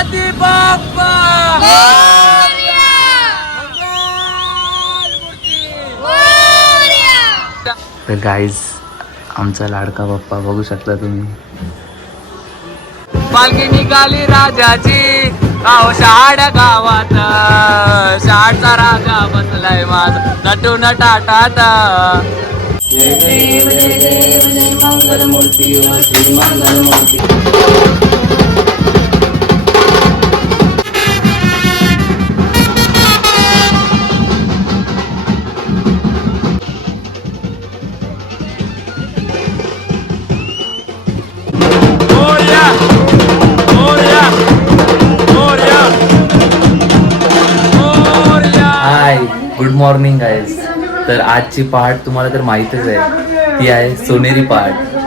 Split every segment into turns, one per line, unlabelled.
गणपती बाप्पा तर गाईज आमचा लाडका बाप्पा बघू शकता तुम्ही. पालखी निघाली राजाची. गाव शाड गावात. शाडचा राजा बसलाय माझा. नटून टाटात. मोरया मॉर्निंग गाईज तर आजची पहाट तुम्हाला तर माहीतच आहे. ती आहे सोनेरी पहाट.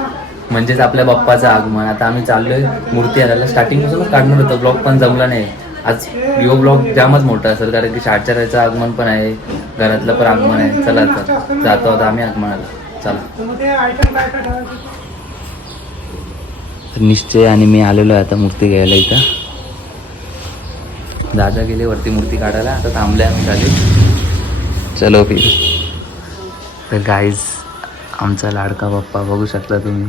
म्हणजेच आपल्या बाप्पाचं आगमन. आता आम्ही चाललोय मूर्ती आणायला. स्टार्टिंगपासूनच काढणार होतं. ब्लॉग पण जमला नाही. आज यो ब्लॉग जामच मोठा असेल कारण की शाळेचं आगमन पण आहे. घरातलं पण आगमन आहे. चला तर जातो आता आम्ही आगमनाला. चला. निश्चय आणि मी आलेलो आहे आता मूर्ती घ्यायला इथं. दादा गेले वरती मूर्ती काढायला. आता थांबले आम्ही खाली. चलो फिर। तर गाईज आमचा लाडका बाप्पा बघू शकता तुम्ही.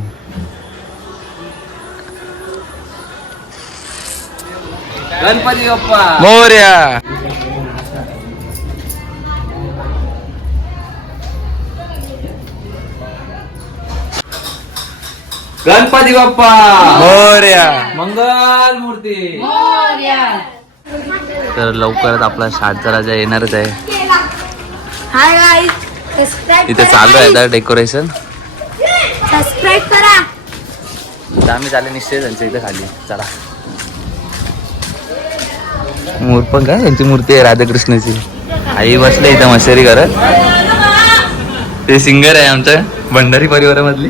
गणपती बाप्पा.
मोर्या!
गणपती बाप्पा.
मोर्या!
मंगल मूर्ती. तर लवकरच आपला राजा येणारच आहे.
हाय गाईज
इथे चालू आहे आता डेकोरेशन
सबस्क्राईब करा.
तर आम्ही झाले निश्चय त्यांच्या इथे खाली. चला. मूर पण काय? यांची मूर्ती आहे राधाकृष्णाची. आई बसले इथं मशेरी करत. ते सिंगर आहे आमच्या भंडारी परिवारामधली.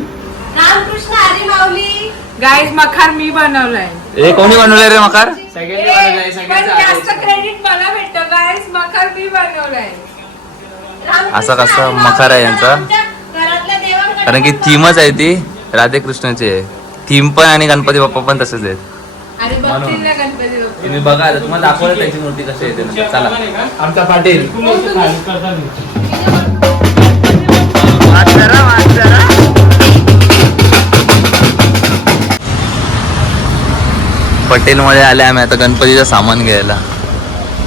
रामकृष्ण हरी माऊली.
गाईज मखार मी बनवलाय.
ए कोणी बनवलंय रे मकार
पण जास्त क्रेडिट मला भेटतं गाईज मखार मी बनवलाय.
असा कसा मकार आहे यांचा. कारण की थीमच आहे ती राधेकृष्णाची आहे. थीम पण आणि गणपती बाप्पा पण तसेच आहेत. तुम्ही बघा तुम्हाला दाखवलं त्यांची मूर्ती कशी येते. चला. आमचा पाटील. पटेल मध्ये आले आम्ही आता गणपतीचं सामान घ्यायला.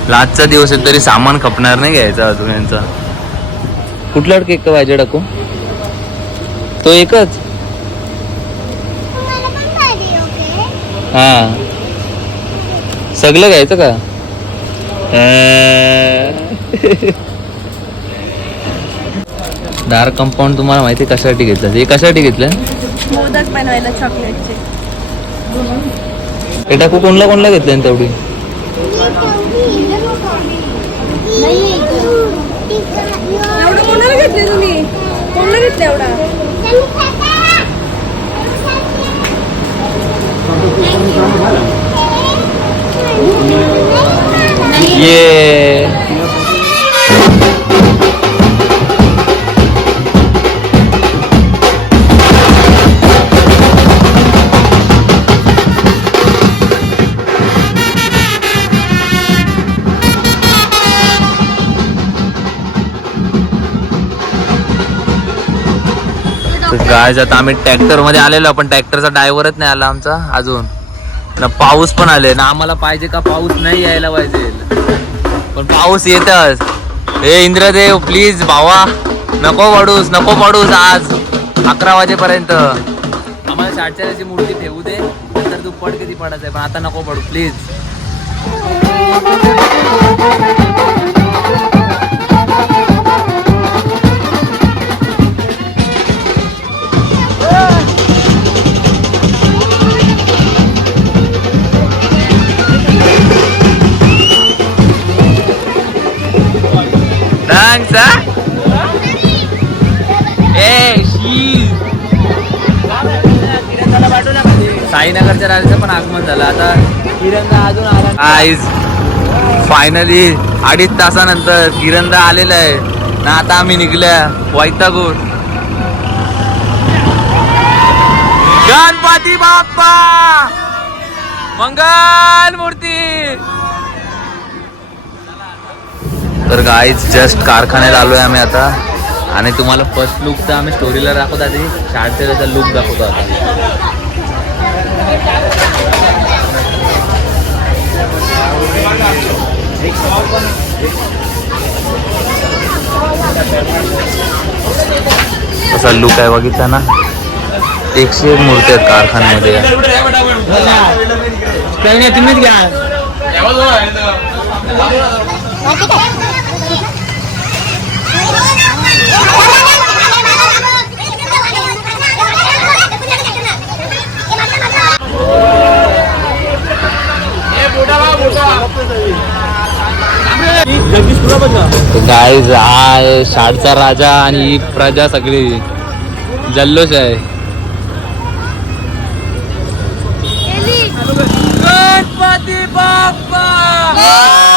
लाजचा दिवस आहे तरी सामान खपणार नाही घ्यायचं अजून यांचा. कुठला केक पाहिजे टाकू? तो एकच? हा. सगळं घ्यायचं का? डार्क कंपाऊंड तुम्हाला माहिती कशासाठी घेतलं? हे कशासाठी घेतलं?
मोदक बनवायला चॉकलेटचे
हे टाकू कोणला कोणला घेतलं तेवढी?
एवढं कोणाला घेतले तुम्ही? कोणाला घेतले एवढा?
गायज आता आम्ही ट्रॅक्टरमध्ये आलेलो पण ट्रॅक्टरचा ड्रायव्हरच नाही आला आमचा अजून. ना पाऊस पण आले ना आम्हाला पाहिजे का पाऊस नाही यायला पाहिजे. पण पाऊस येतच. हे इंद्रदेव प्लीज भावा नको पडूस नको पडूस आज अकरा वाजेपर्यंत. आम्हाला शाळेची मूर्ती ठेवू दे नंतर तू पड किती पडायचं आहे पण आता नको पडू प्लीज साईनगरच्या राजाचं पण आगमन झालं. आता किरणदा अजून आला आईज फायनली अडीच तासानंतर किरणदा आलेला आहे. ना आता आम्ही निघल्या वैतागून. गणपती बाप्पा! मंगल मूर्ती! तर गाईज जस्ट कारखान्यात आलोय आम्ही आता. आणि तुम्हाला फर्स्ट लुक तर आम्ही स्टोरीला दाखवतो आधी शाळेचा त्याचा लुक दाखवतो आता. असा लुक आहे बघितला ना. एकशे एक मूर्ती आहेत कारखान्यामध्ये
काही नाही तुम्हीच घ्या
काय हाय शाडचा राजा आणि ही प्रजा सगळी. जल्लोष आहे. बाप्पा!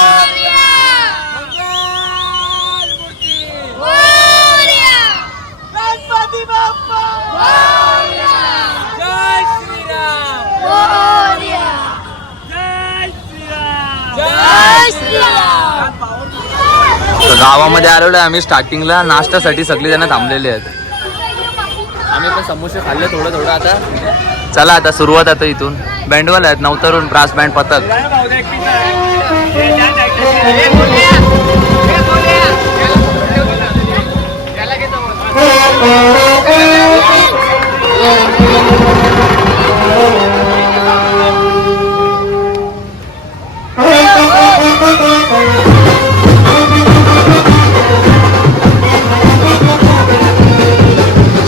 तर गावामध्ये आलेलो आहे आम्ही स्टार्टिंगला. नाश्त्यासाठी सगळे जण थांबलेले आहेत. आम्ही पण समोसे खाल्ले थोडं थोडं आता. चला आता सुरुवात आता इथून. बँडवाल आहेत नवतरून ब्रास बँड पथक.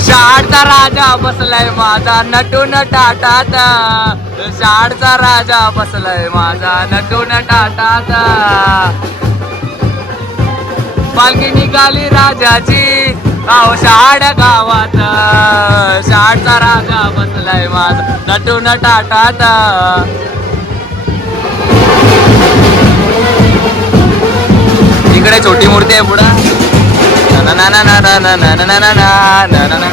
शाडचा राजा बसलाय माझा नटून टाटाचा. शाडचा राजा बसलाय माझा नटून टाटाचा. पालखी निघाली राजाची अहो शाड गावात. शाडचा राजा बसलाय माझा नटून टाटाचा. इकडे छोटी मूर्ती आहे पुढं ना ना ना ना ना ना ना ना ना ना ना ना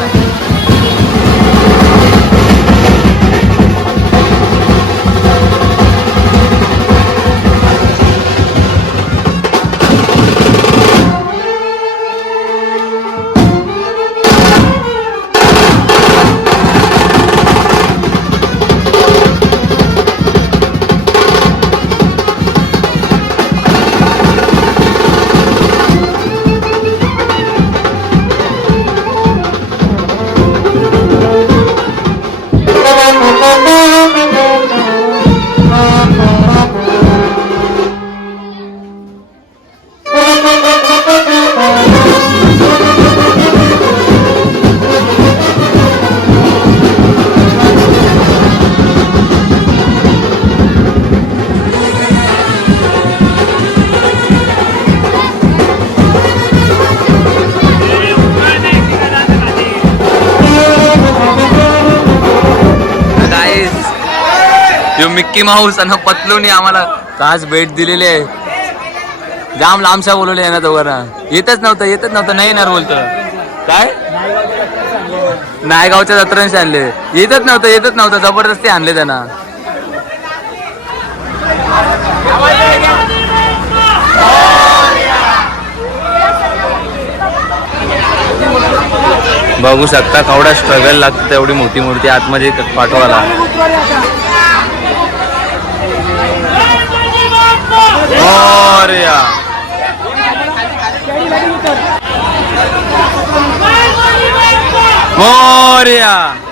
मिक्की माऊस आणि पतलूनी आम्हाला खास भेट दिलेली आहे. जाम लांबशा बोलवले आहे ना दोघांना. येतच नव्हतं येतच नव्हतं. नाही येणार बोलतो. काय? नायगावच्या जत्रांशी आणले. येतच नव्हतं येतच नव्हतं. जबरदस्ती आणले त्यांना. बघू शकता कवडा स्ट्रगल लागतं एवढी मोठी मूर्ती आतमध्ये पाठवायला. Glória! Glória!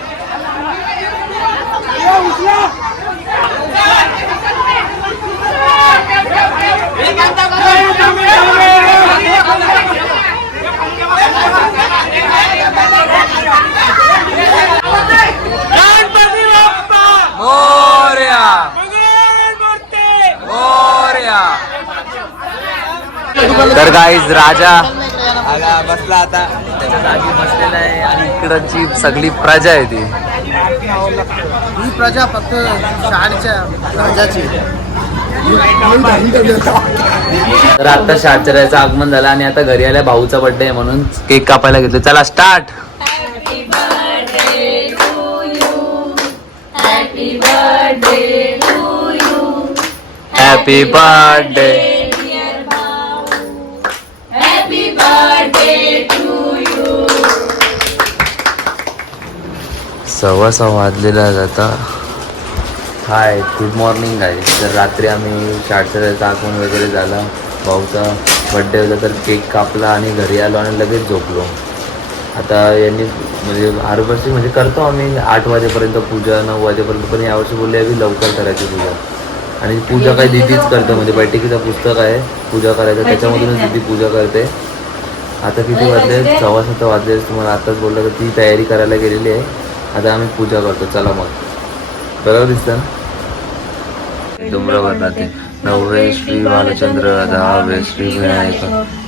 तर गाईज राजा आला बसला आता. त्याच्या जागी बसलेला आहे आणि इकडची सगळी प्रजा आहे ती.
ही प्रजा फक्त शाळेच्या राजाची
तर आता शाळेचं आगमन झालं आणि आता घरी आल्या भाऊचा बर्थडे आहे म्हणून केक कापायला घेतलं. चला स्टार्ट हॅपी बर्थडे सव्वा सहा वाजलेला आता. हाय गुड मॉर्निंग आहे तर रात्री आम्ही चारशे टाकून वगैरे झाला. भाऊचा बड्डे होता तर केक कापला आणि घरी आलो आणि लगेच झोपलो. आता यांनी म्हणजे हरवर्षी म्हणजे करतो आम्ही आठ वाजेपर्यंत पूजा नऊ वाजेपर्यंत पण यावर्षी बोलले आम्ही लवकर करायची पूजा. आणि पूजा काय दिदीच करते म्हणजे बैठकीचं पुस्तक आहे पूजा करायचं त्याच्यामधूनच दिदी पूजा करते. आता किती वाजले? सव्वा सात वाजले तुम्हाला आताच बोललं तर ती तयारी करायला गेलेली आहे. आता आम्ही पूजा करतो. चला मग. बरोबर दिसतं ना? एकदम नववे श्री बालचंद्र दहावे श्री विनायक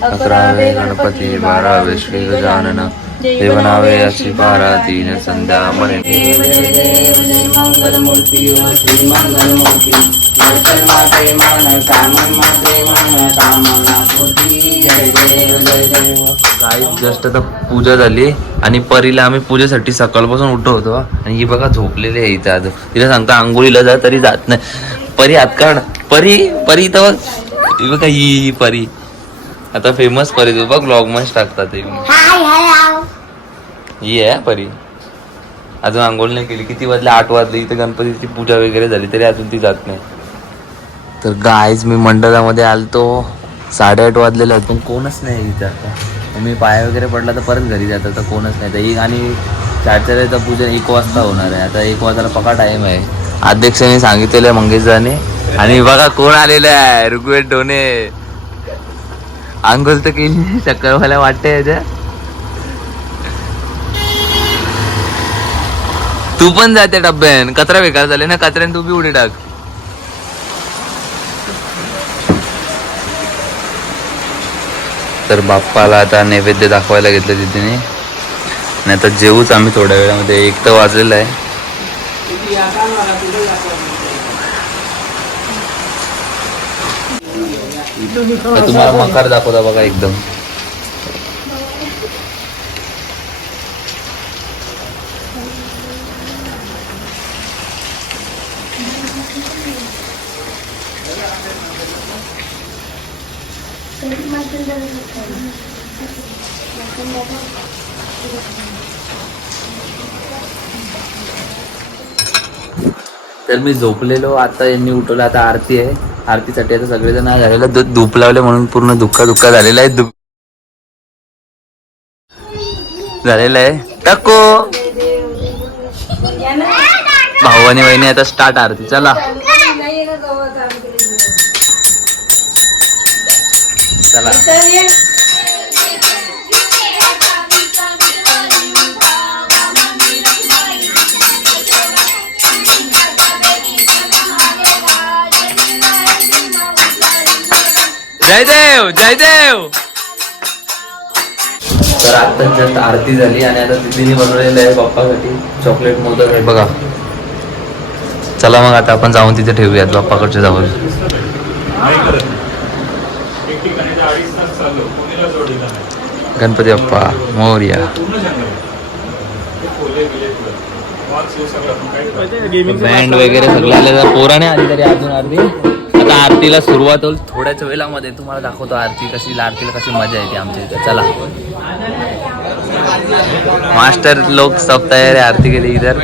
अकरावे गणपती बारावे श्री गजानन देवनावे अशी बारा तीन संध्या मने काही जस्ट आता पूजा झाली आणि परीला आम्ही पूजेसाठी सकाळपासून उठतो होतो. आणि ही बघा झोपलेली आहे इथं आज. तिला सांगता आंघोळीला जा तरी जात नाही. परी हात काढ परी परी इथं बघ. ही ही परी. आता फेमस परी तू. बघ ब्लॉग मस्त टाकतात ही. आहे परी. अजून आंघोळ नाही केली. किती वाजले? आठ वाजले. इथे गणपतीची पूजा वगैरे झाली तरी अजून ती जात नाही. तर गायज मी मंडळामध्ये आलतो. साडेआठ वाजलेले पण कोणच नाही इथं आता. मी पाया वगैरे पडला तर परत घरी जातात तर कोणच नाही. तर एक आणि चारच्या पूजन एक वाजता होणार आहे. आता एक वाजताला पका टाइम आहे. अध्यक्षाने सांगितलेलं आहे मंगेशदाने. आणि बघा कोण आलेलं आहे ऋग्वेद डोने आंघोळ तर केली चक्कर व्हायला वाटते याच्या. तू पण जाते डब्यान. कचरा बेकार झाले ना कचऱ्यान तू बी उडी टाक. तर बाप्पाला आता नैवेद्य दाखवायला घेतलं तिथे नाही आता जेवूच आम्ही थोड्या वेळामध्ये. एक तर वाजलेलं आहे. तुम्हाला मकार दाखवता बघा एकदम. तर मी झोपलेलो आता यांनी उठवलं आता आरती आहे. आरतीसाठी आता सगळेजण झालेलं दूध धूप लावले म्हणून पूर्ण दुःखा दुःख झालेला आहे. धूप झालेलं आहे. टाको. भाऊ आणि वहिनी आता स्टार्ट आरती. चला. चला. जयदेव जयदेव! तर आता जस्ट आरती झाली आणि आता दिदीने बनवलेलं आहे बाप्पासाठी चॉकलेट मोदक आहे बघा. चला मग आता आपण जाऊन तिथे ठेवूयात बाप्पाकडच्या जाऊन गणपती बाप्पा मोर्या. बँड वगैरे सगळं आलेलं पोराने आली तरी अजून आरती. आता आरतीला सुरुवात होईल. थोड्याच वेळामध्ये तुम्हाला दाखवतो आरती कशी आरतीला कशी मजा येते आमच्या इथे. चला. मास्टर लोक सब तयार आहे आरती के लिए इधर.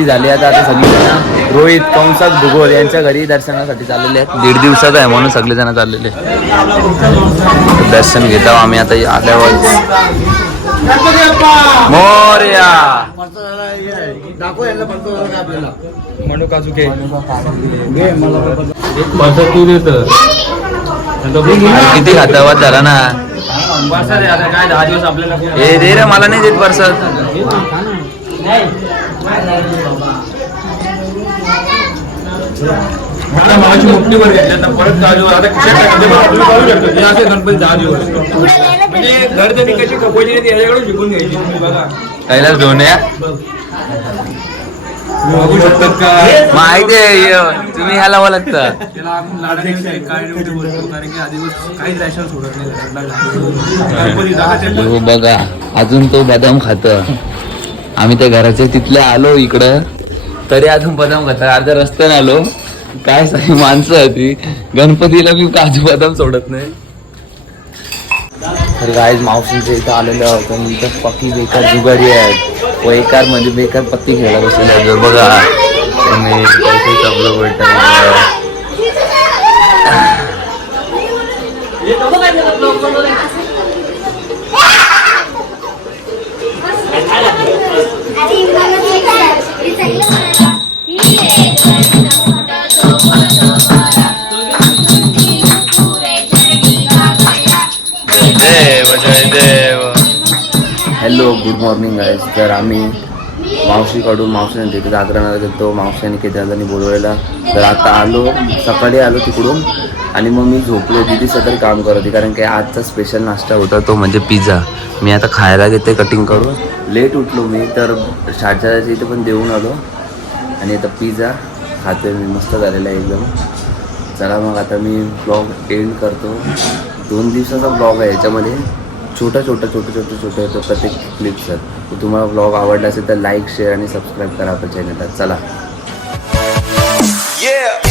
आरती झाली आता आता सगळी रोहित कंसात भूगोल यांच्या घरी दर्शनासाठी चाललेले आहेत. दीड दिवसाचा आहे म्हणून सगळे जण चाललेले आहेत. दर्शन घेतो आम्ही आता आल्यावर. मोर्या! म्हणू किती खाता वाद झाला ना.
काय दहा दिवस आपल्याला
ए दे रे मला नाही देत बरसात.
मागाची मोठी वर परत आता टाकले चालू शकतो. असे गणपती दहा दिवस म्हणजे घर त्यांनी कशी नाही याच्याकडून शिकून घ्यायची तुम्ही बघा.
कैलास
बघू शकतात का?
माहिती आहे. तुम्ही ह्याला
त्याला आपण काय बोलतो कारण की आधी काहीच रॅशन सोडत नाही घरातला. गणपती जागा
हो बघा अजून तो बदाम खात. आम्ही त्या घराच्या तिथल्या आलो इकडं. तरी अजून बदाम खाता अर्ध्या रस्त्याने आलो. काय साहेब माणसं होती गणपतीला मी काजू बदाम सोडत नाही. तर काय मावशींच्या इथं आलेलं होतं इथं पक्की बेकार जुगारी आहेत वैकार म्हणजे बेकार पत्ती खेळायला बसलेले आहेत. बघा. गुड मॉर्निंग गाईज तर आम्ही मावशीकडून मावशीने तिथे जागरणाला गेलो मावशीने आणि बोलवायला. तर आता आलो. सकाळी आलो तिकडून. आणि मग मी झोपलो तिथे सतत काम करत होती. कारण की आजचा स्पेशल नाश्ता होता. तो म्हणजे पिझ्झा मी आता खायला घेते कटिंग करून. लेट उठलो मी. तर शारजाच्या इथे पण देऊन आलो. आणि आता पिझ्झा खाते मी. मस्त झालेला आहे एकदम. चला मग आता मी ब्लॉग एंड करतो. दोन दिवसाचा ब्लॉग आहे याच्यामध्ये. छोटा छोटा छोटे छोटे छोटे येतं प्रत्येक क्लिप्स आहेत. तुम्हाला ब्लॉग आवडला असेल तर लाईक शेअर आणि सबस्क्राईब करा आपल्या चॅनलला चला.
Yeah.